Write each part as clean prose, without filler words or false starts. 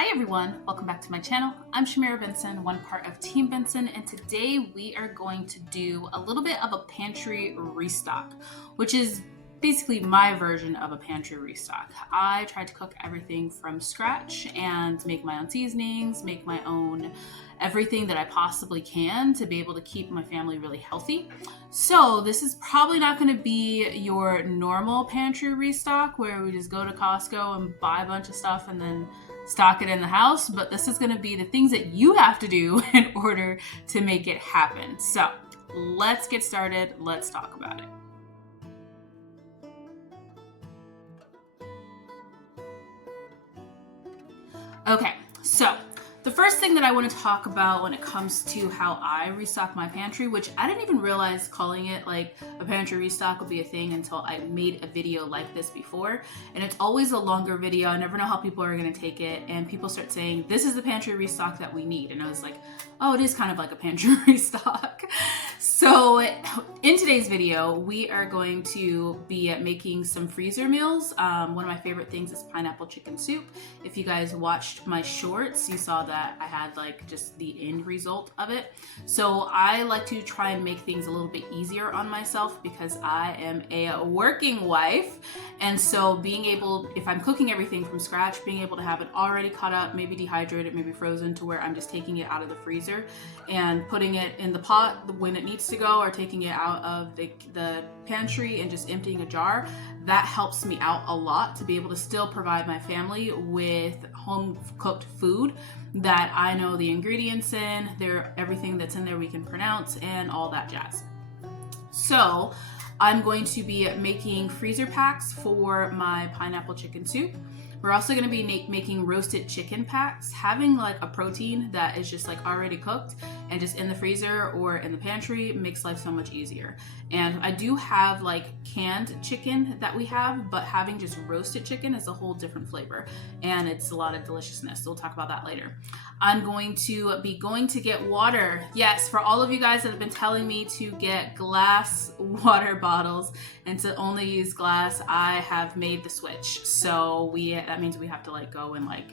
Hi everyone, welcome back to my channel. I'm Shamira Benson, one part of Team Benson, and today we are going to do a little bit of a pantry restock, which is basically my version of a pantry restock. I try to cook everything from scratch and make my own seasonings, make my own everything that I possibly can to be able to keep my family really healthy. So this is probably not going to be your normal pantry restock where we just go to Costco and buy a bunch of stuff and then stock it in the house, but this is going to be the things that you have to do in order to make it happen. So let's get started. Let's talk about it. Okay, so the first thing that I want to talk about when it comes to how I restock my pantry, which I didn't even realize calling it like a pantry restock would be a thing until I made a video like this before. And it's always a longer video. I never know how people are going to take it. And people start saying, this is the pantry restock that we need. And I was like, oh, it is kind of like a pantry restock. So in today's video, we are going to be making some freezer meals. One of my favorite things is pineapple chicken soup. If you guys watched my shorts, you saw that I had like just the end result of it. So I like to try and make things a little bit easier on myself because I am a working wife. And so being able, if I'm cooking everything from scratch, being able to have it already cut up, maybe dehydrated, maybe frozen to where I'm just taking it out of the freezer and putting it in the pot when it needs to go, or taking it out of the pantry and just emptying a jar, that helps me out a lot to be able to still provide my family with home cooked food that I know the ingredients in, everything that's in there we can pronounce and all that jazz. So I'm going to be making freezer packs for my pineapple chicken soup. We're also going to be making roasted chicken packs. Having like a protein that is just like already cooked and just in the freezer or in the pantry makes life so much easier. And I do have like canned chicken that we have, but having just roasted chicken is a whole different flavor and it's a lot of deliciousness. So we'll talk about that later. I'm going to be going to get water. Yes, for all of you guys that have been telling me to get glass water bottles and to only use glass, I have made the switch. So that means we have to like go and like,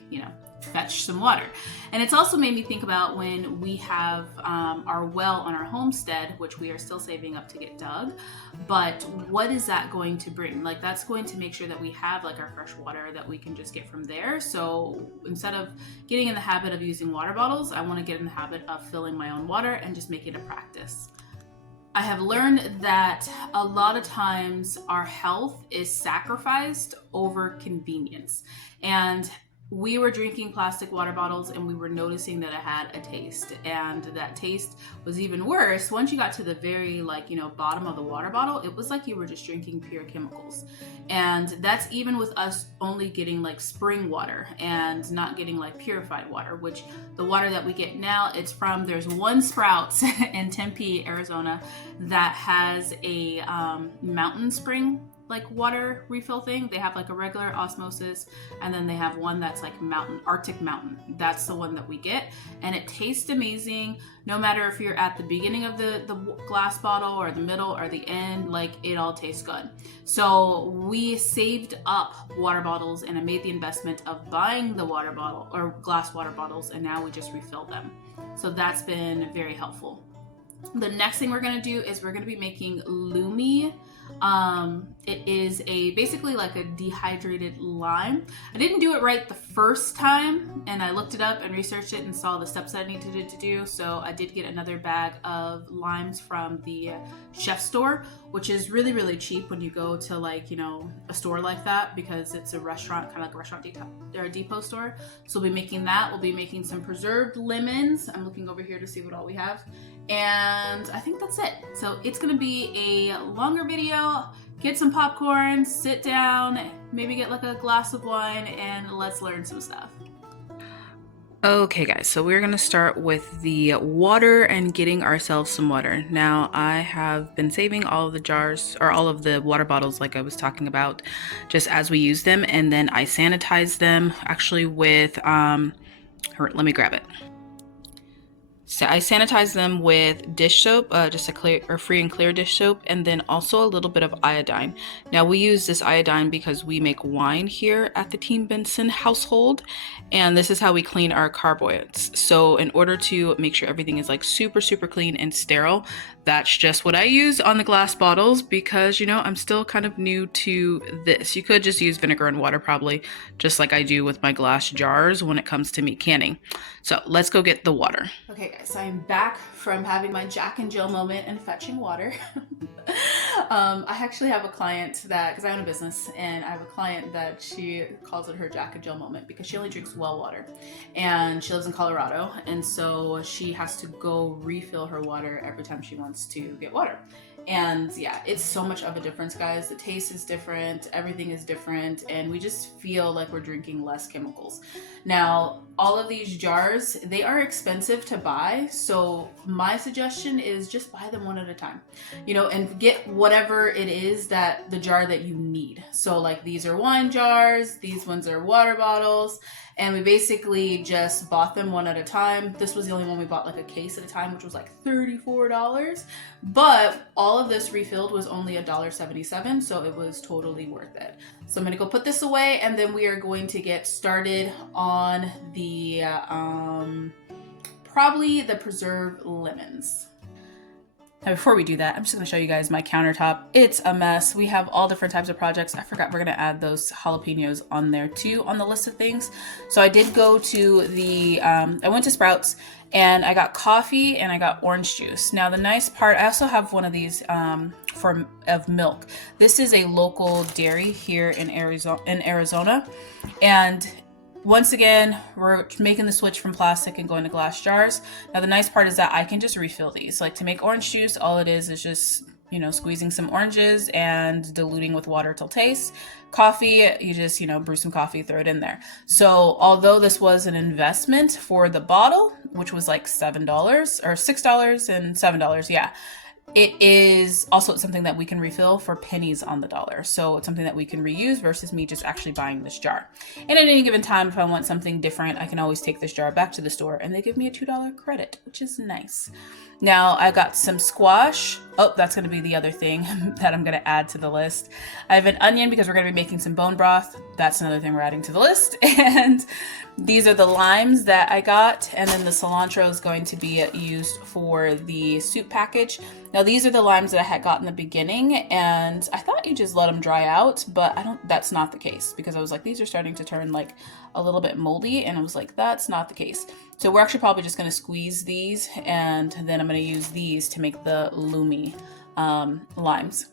fetch some water. And it's also made me think about when we have our well on our homestead, which we are still saving up to get dug, but what is that going to bring? Like that's going to make sure that we have like our fresh water that we can just get from there. So instead of getting in the habit of using water bottles, I want to get in the habit of filling my own water and just make it a practice. I have learned that a lot of times our health is sacrificed over convenience. And we were drinking plastic water bottles and we were noticing that it had a taste, and that taste was even worse once you got to the very bottom of the water bottle. It was like you were just drinking pure chemicals. And that's even with us only getting like spring water and not getting like purified water, which the water that we get now, there's one Sprouts in Tempe, Arizona that has a mountain spring like water refill thing. They have like a regular osmosis, and then they have one that's like Arctic mountain. That's the one that we get, and it tastes amazing. No matter if you're at the beginning of the glass bottle or the middle or the end, like it all tastes good. So we saved up water bottles, and I made the investment of buying the water bottle or glass water bottles, and now we just refill them. So that's been very helpful. The next thing we're going to do is we're going to be making Lumi. It is basically like a dehydrated lime. I didn't do it right the first time, and I looked it up and researched it and saw the steps that I needed to do. So I did get another bag of limes from the chef store, which is really, really cheap when you go to a store like that, because it's a restaurant, kind of like a restaurant depot store. So we'll be making that. We'll be making some preserved lemons. I'm looking over here to see what all we have. And I think that's it. So it's going to be a longer video. Get some popcorn, sit down, maybe get like a glass of wine, and let's learn some stuff. Okay guys, so we're going to start with the water and getting ourselves some water. Now I have been saving all of the jars, or all of the water bottles like I was talking about, just as we use them, and then I sanitize them actually with, let me grab it. So I sanitize them with dish soap, just a clear or free and clear dish soap, and then also a little bit of iodine. Now we use this iodine because we make wine here at the Team Benson household, and this is how we clean our carboys. So in order to make sure everything is like super clean and sterile, that's just what I use on the glass bottles because, you know, I'm still kind of new to this. You could just use vinegar and water probably, just like I do with my glass jars when it comes to meat canning. So let's go get the water. Okay guys, so I'm back from having my Jack and Jill moment and fetching water. I actually have a client that, because I own a business, and I have a client that she calls it her Jack and Jill moment because she only drinks well water, and she lives in Colorado, and so she has to go refill her water every time she wants to get water. And yeah, it's so much of a difference, guys. The taste is different, everything is different, and we just feel like we're drinking less chemicals. Now, all of these jars, they are expensive to buy, so my suggestion is just buy them one at a time, you know, and get whatever it is that the jar that you need. So like these are wine jars, these ones are water bottles, and we basically just bought them one at a time. This was the only one we bought like a case at a time, which was like $34. But all of this refilled was only $1.77, so it was totally worth it. So I'm gonna go put this away, and then we are going to get started on the probably the preserved lemons. Now before we do that, I'm just going to show you guys my countertop. It's a mess. We have all different types of projects. I forgot we're going to add those jalapenos on there too on the list of things. So I did go to the, I went to Sprouts and I got coffee and I got orange juice. Now the nice part, I also have one of these of milk. This is a local dairy here in Arizona. And once again, we're making the switch from plastic and going to glass jars. Now the nice part is that I can just refill these. Like to make orange juice, all it is just, you know, squeezing some oranges and diluting with water till taste. Coffee, you just, you know, brew some coffee, throw it in there. So although this was an investment for the bottle, which was like $7 or $6 and $7, yeah, it is also something that we can refill for pennies on the dollar. So it's something that we can reuse versus me just actually buying this jar. And at any given time, if I want something different, I can always take this jar back to the store and they give me a $2 credit, which is nice. Now I got some squash. Oh, that's going to be the other thing that I'm going to add to the list. I have an onion because we're going to be making some bone broth. That's another thing we're adding to the list. And these are the limes that I got. And then the cilantro is going to be used for the soup package. Now these are the limes that I had got in the beginning, and I thought you just let them dry out, but that's not the case, because I was like, these are starting to turn like a little bit moldy, and I was like, that's not the case. So we're actually probably just going to squeeze these, and then I'm going to use these to make the Lumi limes.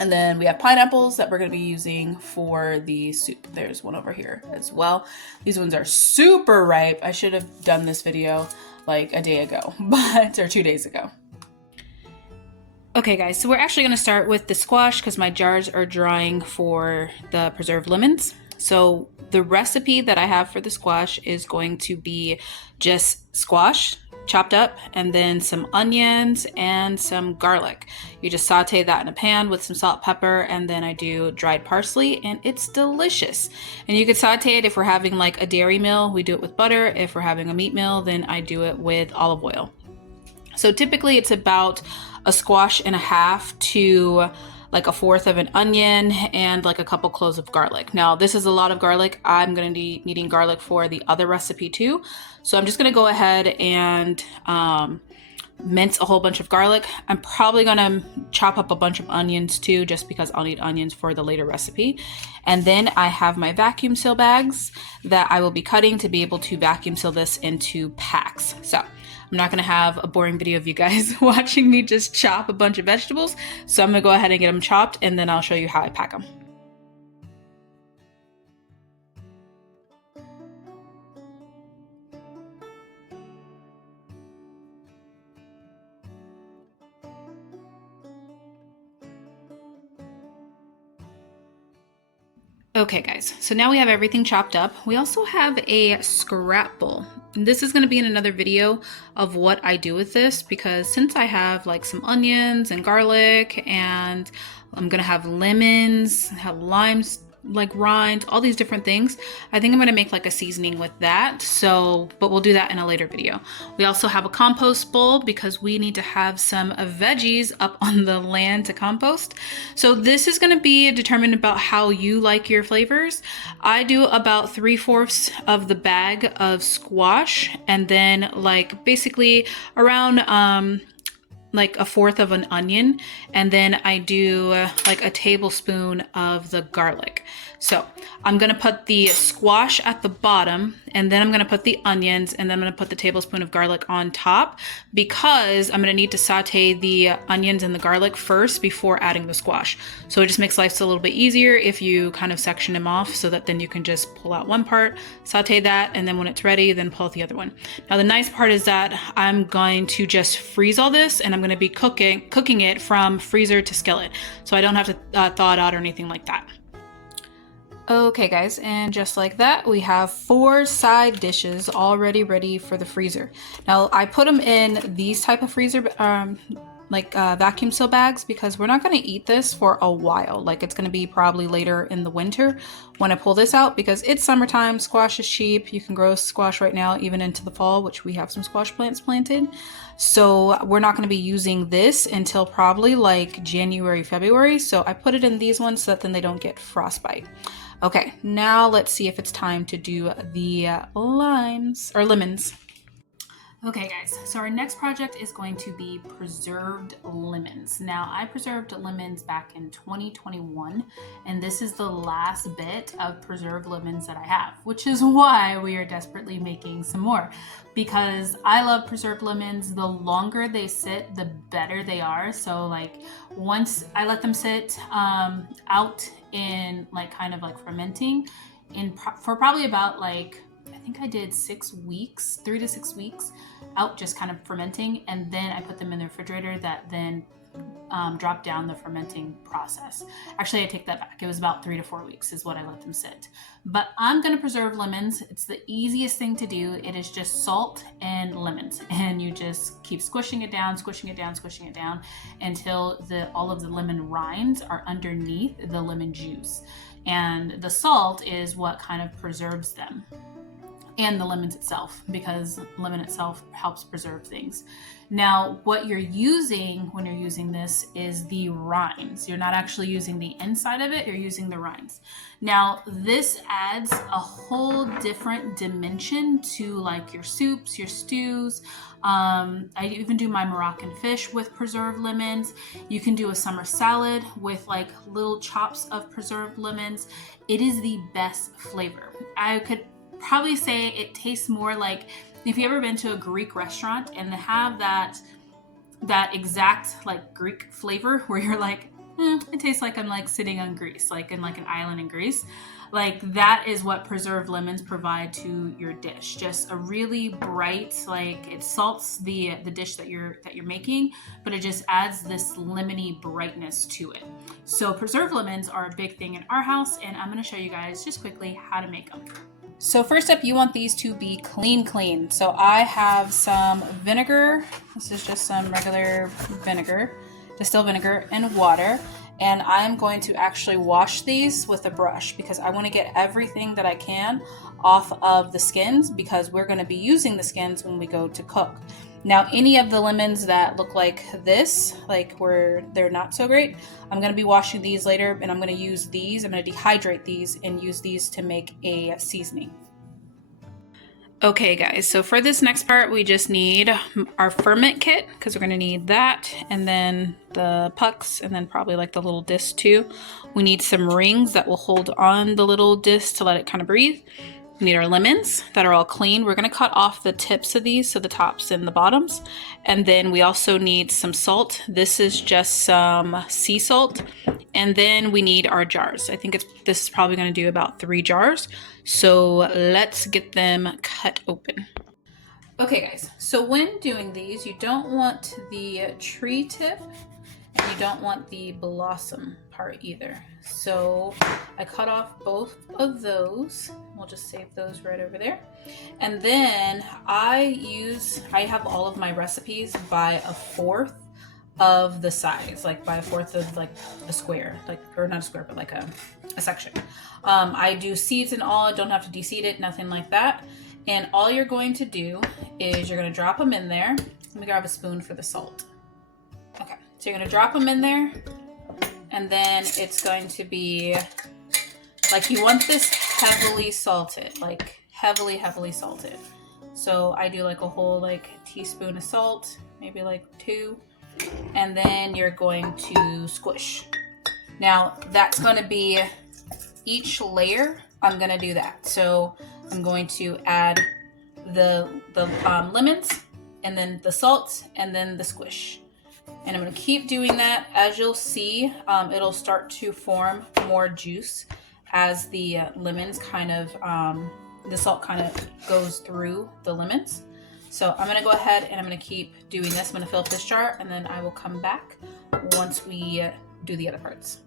And then we have pineapples that we're going to be using for the soup. There's one over here as well. These ones are super ripe. I should have done this video like a day ago, or 2 days ago. Okay guys, so we're actually going to start with the squash because my jars are drying for the preserved lemons. So the recipe that I have for the squash is going to be just squash chopped up and then some onions and some garlic. You just saute that in a pan with some salt, pepper, and then I do dried parsley, and it's delicious. And you could saute it if we're having like a dairy meal, we do it with butter. If we're having a meat meal, then I do it with olive oil. So typically it's about a squash and a half to like a fourth of an onion and like a couple cloves of garlic. Now this is a lot of garlic. I'm going to be needing garlic for the other recipe too. So I'm just going to go ahead and mince a whole bunch of garlic. I'm probably going to chop up a bunch of onions too, just because I'll need onions for the later recipe. And then I have my vacuum seal bags that I will be cutting to be able to vacuum seal this into packs. So I'm not going to have a boring video of you guys watching me just chop a bunch of vegetables. So I'm going to go ahead and get them chopped, and then I'll show you how I pack them. Okay guys, so now we have everything chopped up. We also have a scrap bowl. And this is going to be in another video of what I do with this, because since I have like some onions and garlic, and I'm going to have lemons, have limes like rinds, all these different things. I think I'm gonna make like a seasoning with that. So, but we'll do that in a later video. We also have a compost bowl because we need to have some veggies up on the land to compost. So this is gonna be determined about how you like your flavors. I do about 3/4 of the bag of squash, and then like basically around like 1/4 of an onion, and then I do like a tablespoon of the garlic. So I'm gonna put the squash at the bottom, and then I'm gonna put the onions, and then I'm gonna put the tablespoon of garlic on top, because I'm gonna need to saute the onions and the garlic first before adding the squash. So it just makes life a little bit easier if you kind of section them off, so that then you can just pull out one part, saute that, and then when it's ready, then pull out the other one. Now the nice part is that I'm going to just freeze all this, and I'm gonna be cooking it from freezer to skillet. So I don't have to thaw it out or anything like that. Okay guys, and just like that, we have 4 side dishes already ready for the freezer. Now I put them in these type of freezer, vacuum seal bags, because we're not going to eat this for a while. Like it's going to be probably later in the winter when I pull this out, because it's summertime, squash is cheap. You can grow squash right now, even into the fall, which we have some squash plants planted. So we're not going to be using this until probably like January, February. So I put it in these ones so that then they don't get frostbite. Okay, now let's see if it's time to do the lemons. Okay guys, so our next project is going to be preserved lemons. Now I preserved lemons back in 2021, and this is the last bit of preserved lemons that I have, which is why we are desperately making some more, because I love preserved lemons. The longer they sit, the better they are. So like once I let them sit out in like kind of like fermenting for probably about like, I think I did 6 weeks, 3 to 6 weeks out just kind of fermenting, and then I put them in the refrigerator that then drop down the fermenting process. Actually, I take that back. It was about 3 to 4 weeks is what I let them sit. But I'm going to preserve lemons. It's the easiest thing to do. It is just salt and lemons, and you just keep squishing it down, squishing it down, squishing it down until all of the lemon rinds are underneath the lemon juice. And the salt is what kind of preserves them, and the lemons itself, because lemon itself helps preserve things. Now, what you're using when you're using this is the rinds. You're not actually using the inside of it, you're using the rinds. Now, this adds a whole different dimension to like your soups, your stews. I even do my Moroccan fish with preserved lemons. You can do a summer salad with like little chops of preserved lemons. It is the best flavor. I could probably say it tastes more like, if you ever been to a Greek restaurant and they have that exact like Greek flavor where you're like, it tastes like I'm like sitting on Greece, like in like an island in Greece. Like that is what preserved lemons provide to your dish. Just a really bright, like it salts the dish that you're making, but it just adds this lemony brightness to it. So preserved lemons are a big thing in our house, and I'm going to show you guys just quickly how to make them. So first up, you want these to be clean. So I have some vinegar. This is just some regular vinegar, distilled vinegar, and water. And I'm going to actually wash these with a brush because I want to get everything that I can off of the skins, because we're going to be using the skins when we go to cook. Now, any of the lemons that look like this, like where they're not so great, I'm going to be washing these later, and I'm going to use these. I'm going to dehydrate these and use these to make a seasoning. Okay guys, so for this next part, we just need our ferment kit, because we're going to need that, and then the pucks, and then probably like the little disc too. We need some rings that will hold on the little disc to let it kind of breathe. We need our lemons that are all clean. We're going to cut off the tips of these, so the tops and the bottoms. And then we also need some salt. This is just some sea salt. And then we need our jars. I think this is probably going to do about 3 jars. So let's get them cut open. Okay guys, so when doing these, you don't want the tree tip and you don't want the blossom part either. So I cut off both of those. We'll just save those right over there. And then I have all of my recipes by 1/4 of the size, like by a fourth of like a square, like, or not a square, but like a section. I do seeds and all. I don't have to de-seed it, nothing like that. And all you're going to do is you're going to drop them in there. Let me grab a spoon for the salt. Okay, so you're going to drop them in there, and then it's going to be like, you want this heavily salted, like heavily salted. So I do like a whole like teaspoon of salt, maybe like 2, and then you're going to squish. Now that's going to be each layer. I'm going to do that. So I'm going to add the lemons, and then the salt, and then the squish. And I'm going to keep doing that. As you'll see, it'll start to form more juice as the lemons kind of, the salt kind of goes through the lemons. So I'm going to go ahead and I'm going to keep doing this. I'm going to fill up this jar, and then I will come back once we do the other parts.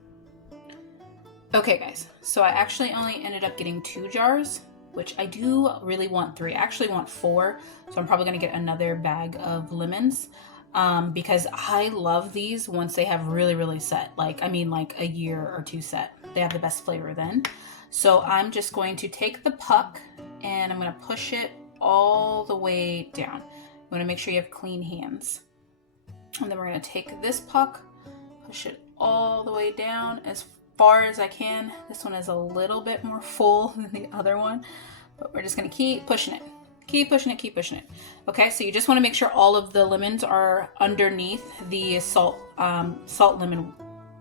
Okay guys, so I actually only ended up getting 2 jars, which I do really want 3. I actually want 4, so I'm probably going to get another bag of lemons, because I love these once they have really set. Like, I mean like a year or 2 set. They have the best flavor then. So I'm just going to take the puck and I'm going to push it all the way down. You want to make sure you have clean hands. And then we're going to take this puck, push it all the way down as far as I can. This one is a little bit more full than the other one, but we're just going to keep pushing it. Keep pushing it, keep pushing it. Okay, so you just want to make sure all of the lemons are underneath the salt lemon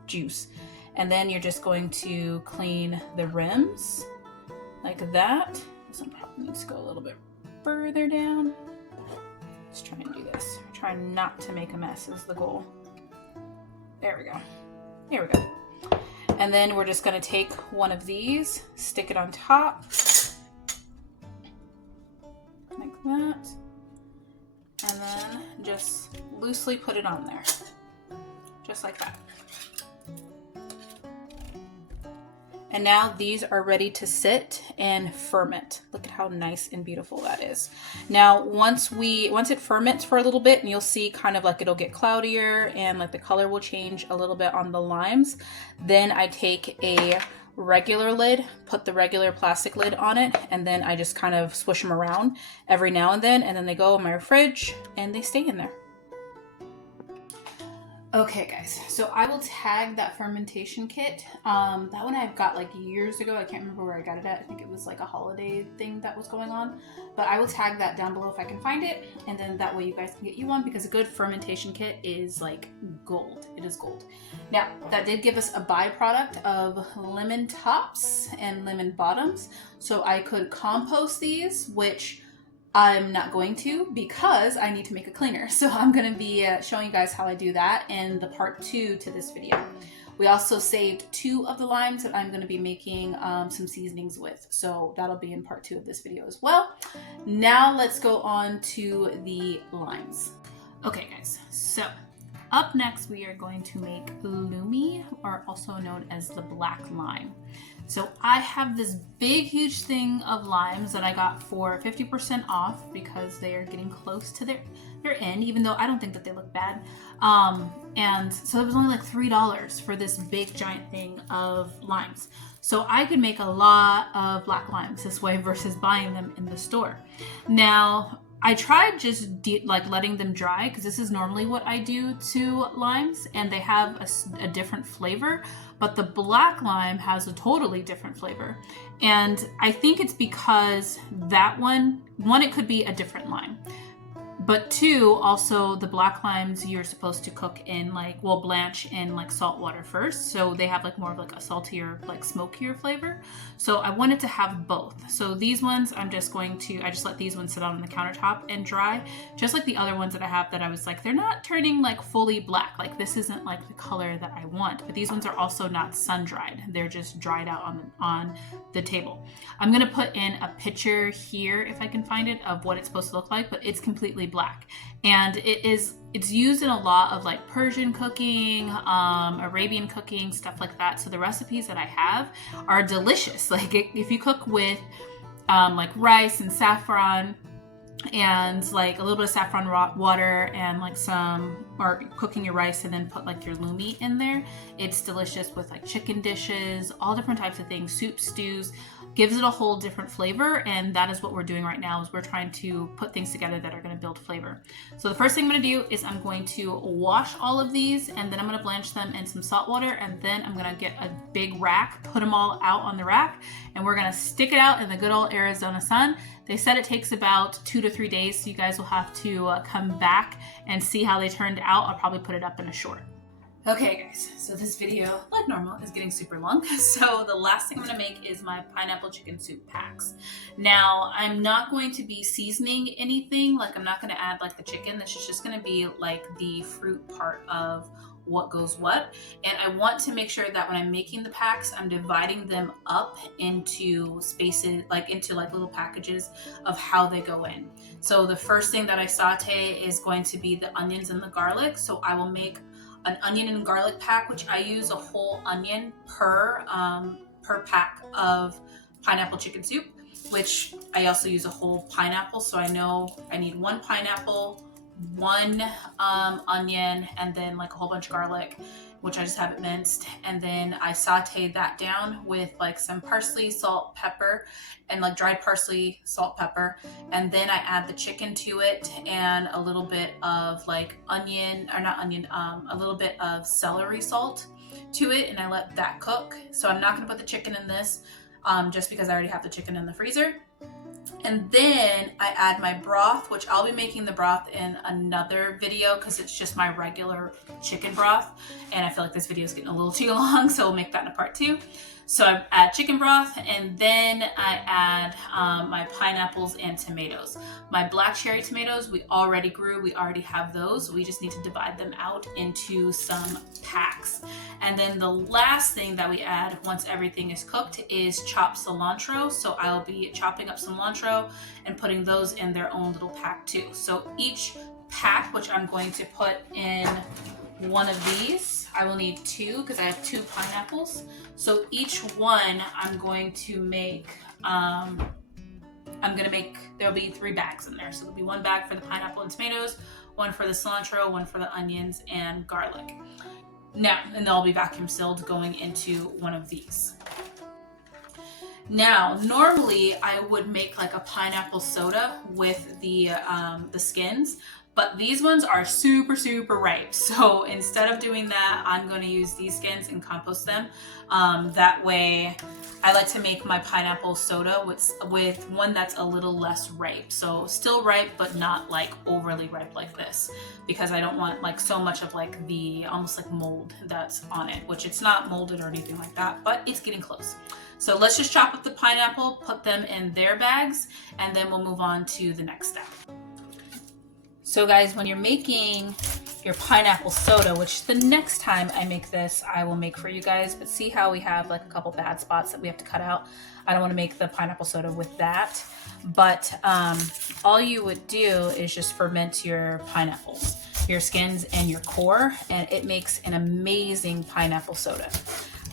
juice. And then you're just going to clean the rims like that. This one probably needs to go a little bit further down. Let's try and do this. Try not to make a mess is the goal. There we go. Here we go. And then we're just going to take one of these, stick it on top, like that, and then just loosely put it on there, just like that. And now these are ready to sit and ferment. Look at how nice and beautiful that is. Now, once it ferments for a little bit, and you'll see kind of like it'll get cloudier and like the color will change a little bit on the limes, then I take a regular lid, put the regular plastic lid on it, and then I just kind of swish them around every now and then they go in my fridge and they stay in there. Okay guys, so I will tag that fermentation kit. That one I've got like years ago. I can't remember where I got it at. I think it was like a holiday thing that was going on. But I will tag that down below if I can find it. And then that way you guys can get you one, because a good fermentation kit is like gold. It is gold. Now, that did give us a byproduct of lemon tops and lemon bottoms. So I could compost these, which I'm not going to because I need to make a cleaner. So I'm going to be showing you guys how I do that in the part 2 to this video. We also saved 2 of the limes that I'm going to be making some seasonings with. So that'll be in part 2 of this video as well. Now let's go on to the limes. Okay guys, so up next we are going to make Lumi, or also known as the black lime. So I have this big, huge thing of limes that I got for 50% off because they are getting close to their end, even though I don't think that they look bad. And so it was only like $3 for this big, giant thing of limes. So I could make a lot of black limes this way versus buying them in the store. Now, I tried just like letting them dry, because this is normally what I do to limes, and they have a different flavor, but the black lime has a totally different flavor. And I think it's because that one, it could be a different lime, but 2, also the black limes you're supposed to cook in blanch in like salt water first. So they have like more of like a saltier, like smokier flavor. So I wanted to have both. So these ones, I just let these ones sit on the countertop and dry, just like the other ones that I have that I was like, they're not turning like fully black. Like this isn't like the color that I want, but these ones are also not sun dried. They're just dried out on the table. I'm going to put in a picture here, if I can find it, of what it's supposed to look like, but it's completely black. And it's used in a lot of like Persian cooking, Arabian cooking, stuff like that. So the recipes that I have are delicious. Like if you cook with like rice and saffron, and like a little bit of saffron water and like some, or cooking your rice and then put like your lumi in there. It's delicious with like chicken dishes, all different types of things, soups, stews. Gives it a whole different flavor, and that is what we're doing right now, is we're trying to put things together that are going to build flavor. So the first thing I'm going to do is I'm going to wash all of these, and then I'm going to blanch them in some salt water, and then I'm going to get a big rack, put them all out on the rack, and we're going to stick it out in the good old Arizona sun. They said it takes about 2 to 3 days, so you guys will have to come back and see how they turned out. I'll probably put it up in a short. Okay guys, so this video, like normal, is getting super long. So the last thing I'm gonna make is my pineapple chicken soup packs. Now, I'm not going to be seasoning anything, like I'm not gonna add like the chicken. This is just gonna be like the fruit part of what goes what. And I want to make sure that when I'm making the packs, I'm dividing them up into spaces, like into like little packages of how they go in. So the first thing that I saute is going to be the onions and the garlic. So I will make an onion and garlic pack, which I use a whole onion per pack of pineapple chicken soup, which I also use a whole pineapple. So I know I need 1 pineapple, 1 onion, and then like a whole bunch of garlic, which I just have it minced. And then I sauteed that down with like some parsley, salt, pepper, and like dried parsley, salt, pepper. And then I add the chicken to it and a little bit of like onion, or not onion, a little bit of celery salt to it, and I let that cook. So I'm not gonna put the chicken in this just because I already have the chicken in the freezer. And then I add my broth, which I'll be making the broth in another video because it's just my regular chicken broth. And I feel like this video is getting a little too long, so we'll make that in a part 2. So I add chicken broth, and then I add my pineapples and tomatoes. My black cherry tomatoes we already grew, we already have those. We just need to divide them out into some packs. And then the last thing that we add once everything is cooked is chopped cilantro. So I'll be chopping up cilantro and putting those in their own little pack too. So each pack, which I'm going to put in one of these, I will need 2 because I have 2 pineapples. So each one I'm going to make, there'll be 3 bags in there. So there'll be 1 bag for the pineapple and tomatoes, 1 for the cilantro, 1 for the onions and garlic. Now, and they'll be vacuum sealed going into one of these. Now, normally I would make like a pineapple soda with the skins, but these ones are super, super ripe. So instead of doing that, I'm going to use these skins and compost them. That way, I like to make my pineapple soda with one that's a little less ripe. So still ripe, but not like overly ripe like this, because I don't want like so much of like the almost like mold that's on it, which it's not molded or anything like that, but it's getting close. So let's just chop up the pineapple, put them in their bags, and then we'll move on to the next step. So guys, when you're making your pineapple soda, which the next time I make this, I will make for you guys, but see how we have like a couple bad spots that we have to cut out? I don't want to make the pineapple soda with that, but all you would do is just ferment your pineapples, your skins and your core, and it makes an amazing pineapple soda.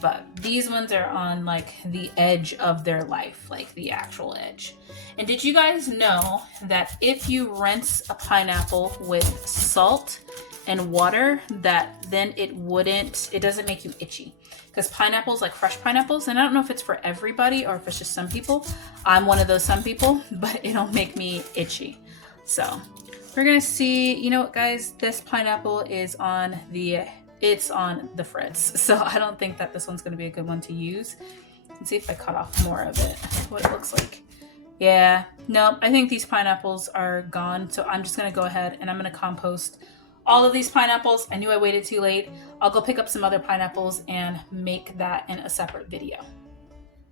But these ones are on like the edge of their life, like the actual edge. And did you guys know that if you rinse a pineapple with salt and water, that then it doesn't make you itchy? Because pineapples, like fresh pineapples, and I don't know if it's for everybody or if it's just some people. I'm one of those some people, but it don't make me itchy. So we're gonna see, you know what guys, this pineapple is on the fritz. So I don't think that this one's gonna be a good one to use. Let's see if I cut off more of it, what it looks like. Yeah, nope, I think these pineapples are gone. So I'm just gonna go ahead and I'm gonna compost all of these pineapples. I knew I waited too late. I'll go pick up some other pineapples and make that in a separate video.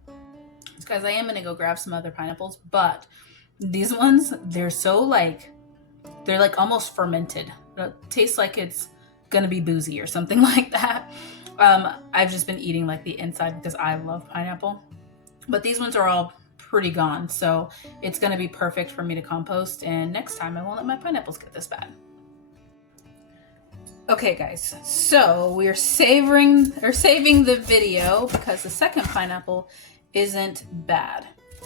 So guys, I am gonna go grab some other pineapples, but these ones, they're like almost fermented. It tastes like it's gonna be boozy or something like that. I've just been eating like the inside because I love pineapple, but these ones are all pretty gone, so it's gonna be perfect for me to compost, and next time I won't let my pineapples get this bad. Okay guys, so we are saving the video because the second pineapple isn't bad.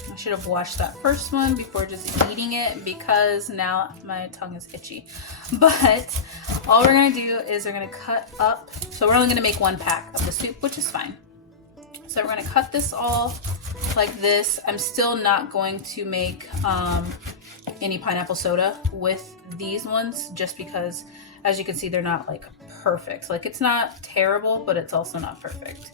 I should have washed that first one before just eating it because now my tongue is itchy. But all we're gonna do is we're gonna cut up. So we're only gonna make 1 pack of the soup, which is fine. So we're gonna cut this all like this. I'm still not going to make any pineapple soda with these ones just because, as you can see, they're not like perfect. Like it's not terrible, but it's also not perfect.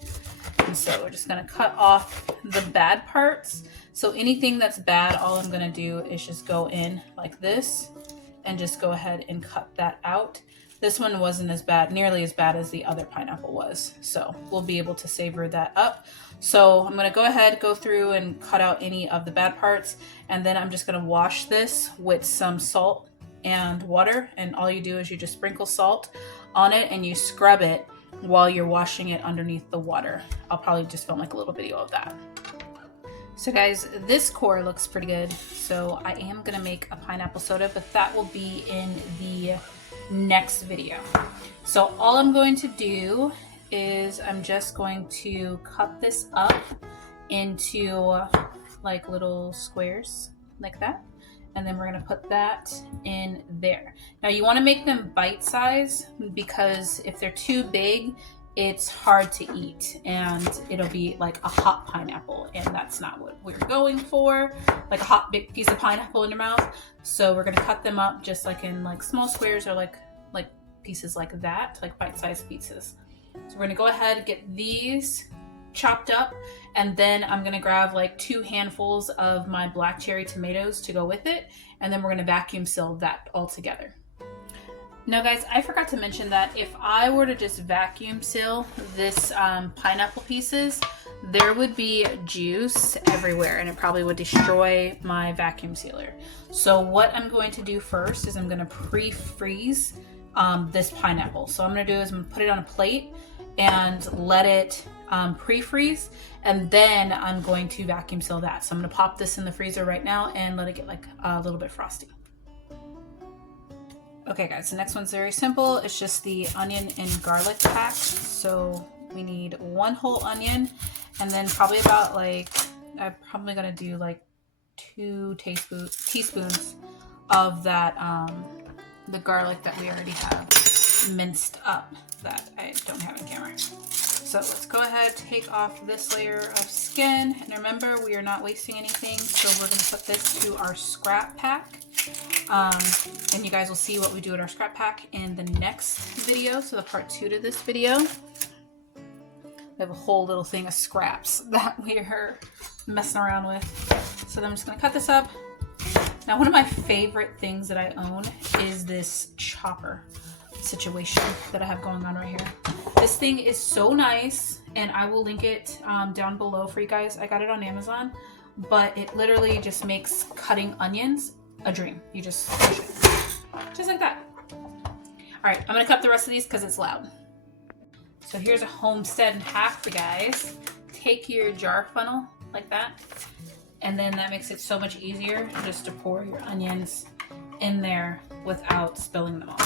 And so we're just gonna cut off the bad parts. So anything that's bad, all I'm gonna do is just go in like this and just go ahead and cut that out. This one wasn't as bad, nearly as bad as the other pineapple was. So we'll be able to savor that up. So I'm gonna go ahead, go through and cut out any of the bad parts. And then I'm just gonna wash this with some salt and water. And all you do is you just sprinkle salt on it and you scrub it while you're washing it underneath the water. I'll probably just film like a little video of that. So guys, this core looks pretty good. So I am gonna make a pineapple soda, but that will be in the next video. So all I'm going to do is I'm just going to cut this up into like little squares like that. And then we're gonna put that in there. Now you wanna make them bite size because if they're too big, it's hard to eat and it'll be like a hot pineapple, and that's not what we're going for, like a hot big piece of pineapple in your mouth. So we're gonna cut them up just like in like small squares or like pieces like that, like bite-sized pieces. So we're gonna go ahead and get these chopped up, and then I'm gonna grab like 2 handfuls of my black cherry tomatoes to go with it, and then we're gonna vacuum seal that all together. Now guys, I forgot to mention that if I were to just vacuum seal this pineapple pieces, there would be juice everywhere and it probably would destroy my vacuum sealer. So what I'm going to do first is I'm gonna pre-freeze this pineapple. So what I'm gonna do is I'm gonna put it on a plate and let it pre-freeze, and then I'm going to vacuum seal that. So I'm gonna pop this in the freezer right now and let it get like a little bit frosty. Okay guys, the next one's very simple. It's just the onion and garlic pack. So we need 1 whole onion, and then probably about like, I'm probably gonna do like 2 teaspoons of that, the garlic that we already have minced up that I don't have in camera. So let's go ahead, take off this layer of skin. And remember, we are not wasting anything. So we're gonna put this to our scrap pack. And you guys will see what we do in our scrap pack in the next video. So the part 2 to this video. We have a whole little thing of scraps that we are messing around with. So then I'm just gonna cut this up. Now, one of my favorite things that I own is this chopper situation that I have going on right here. This thing is so nice, and I will link it down below for you guys. I got it on Amazon, but it literally just makes cutting onions a dream. You just push it, just like that. All right, I'm gonna cut the rest of these because it's loud. So here's a Homestead hack for guys. Take your jar funnel like that, and then that makes it so much easier just to pour your onions in there without spilling them all.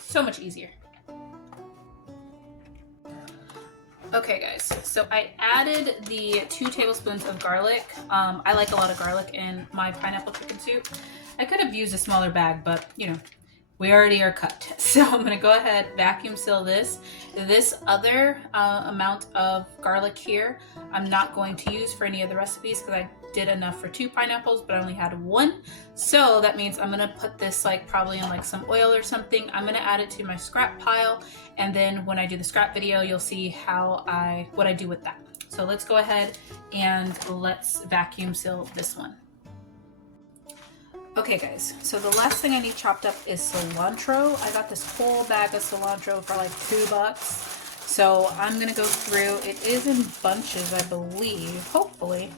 So much easier. Okay guys, so I added the 2 tablespoons of garlic. I like a lot of garlic in my pineapple chicken soup. I could have used a smaller bag, but you know, we already are cut. So I'm gonna go ahead, vacuum seal this. This other amount of garlic here, I'm not going to use for any of the recipes because I did enough for 2 pineapples, but I only had 1. So that means I'm gonna put this like probably in like some oil or something. I'm gonna add it to my scrap pile, and then when I do the scrap video, you'll see what I do with that. So let's go ahead and let's vacuum seal this one. Okay guys, so the last thing I need chopped up is cilantro. I got this whole bag of cilantro for like $2. So I'm gonna go through, it is in bunches, I believe, hopefully.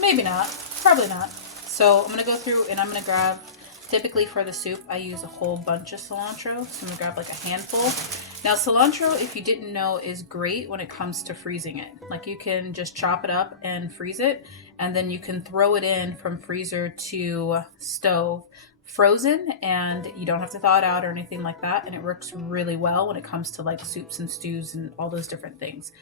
Maybe not, probably not. So I'm gonna go through and I'm gonna grab, typically for the soup, I use a whole bunch of cilantro. So I'm gonna grab like a handful. Now cilantro, if you didn't know, is great when it comes to freezing it. Like you can just chop it up and freeze it, and then you can throw it in from freezer to stove frozen, and you don't have to thaw it out or anything like that. And it works really well when it comes to like soups and stews and all those different things.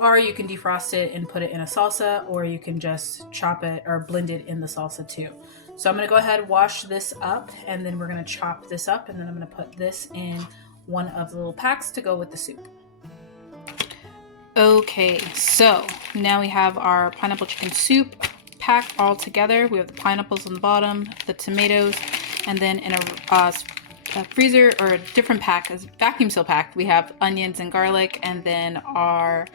Or you can defrost it and put it in a salsa, or you can just chop it or blend it in the salsa too. So I'm gonna go ahead, wash this up, and then we're gonna chop this up, and then I'm gonna put this in one of the little packs to go with the soup. Okay, so now we have our pineapple chicken soup pack all together. We have the pineapples on the bottom, the tomatoes, and then in a freezer or a different pack, as vacuum seal pack, we have onions and garlic, and then our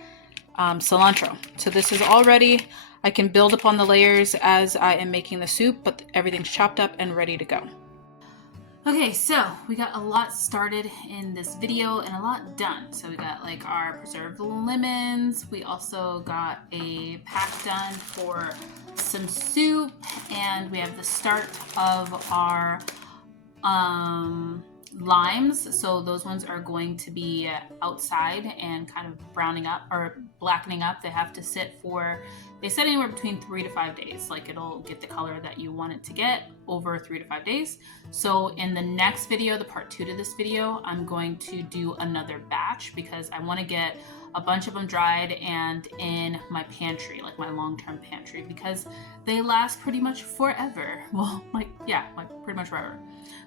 cilantro. So this is all ready. I can build upon the layers as I am making the soup, but everything's chopped up and ready to go. Okay, so we got a lot started in this video and a lot done. So we got like our preserved lemons. We also got a pack done for some soup, and we have the start of our limes. So those ones are going to be outside and kind of browning up or blackening up. They have to sit for, they said anywhere between 3 to 5 days. Like it'll get the color that you want it to get over 3 to 5 days. So in the next video, the part 2 to this video, I'm going to do another batch because I want to get a bunch of them dried and in my pantry, like my long-term pantry, because they last pretty much forever. Well, like pretty much forever.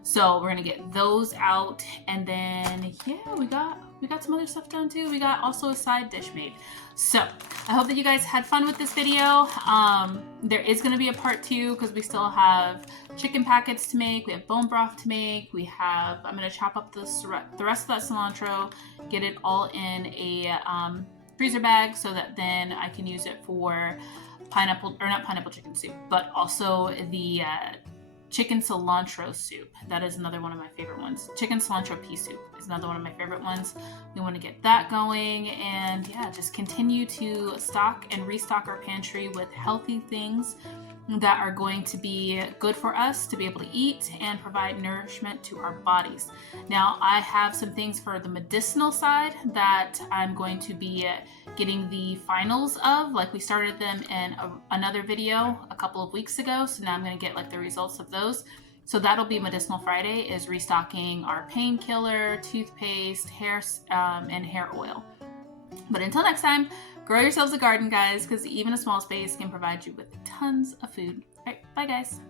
So we're gonna get those out, and then yeah, we got some other stuff done too. We got also a side dish made. So I hope that you guys had fun with this video. There is gonna be a part 2 because we still have chicken packets to make. We have bone broth to make. I'm gonna chop up the rest of that cilantro, get it all in a freezer bag so that then I can use it for not pineapple chicken soup, but also the chicken cilantro soup. That is another one of my favorite ones. Chicken cilantro pea soup is another one of my favorite ones. We want to get that going, and yeah, just continue to stock and restock our pantry with healthy things that are going to be good for us to be able to eat and provide nourishment to our bodies. Now, I have some things for the medicinal side that I'm going to be getting the finals of. Like we started them in another video a couple of weeks ago, so now I'm going to get like the results of those. So that'll be Medicinal Friday, is restocking our painkiller, toothpaste, hair and hair oil. But until next time, grow yourselves a garden, guys, because even a small space can provide you with tons of food. All right, bye guys.